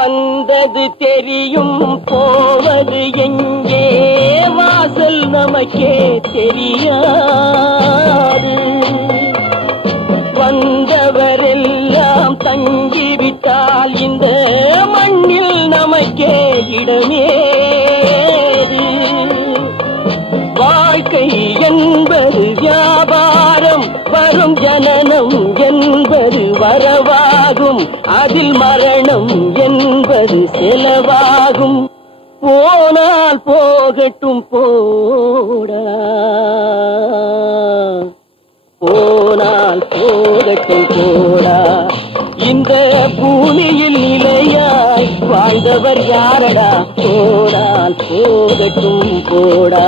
வந்தது தெரியும் போவது எங்கே வாசல் நமக்கே தெரியாது. வந்தவரெல்லாம் தங்கிவிட்டால் இந்த மண்ணில் நமக்கே இடமேது. வாழ்க்கை என்பது வியாபாரம், வரும் ஜனனம் என்பது வரவாகும், அதில் மரணம் என்பது செலவாகும். போனால் போகட்டும் போடா, போனால் போகட்டும் போடா. இந்த பூமியில் நிலையாய் வாழ்ந்தவர் யாரடா? போனால் போகட்டும் போடா.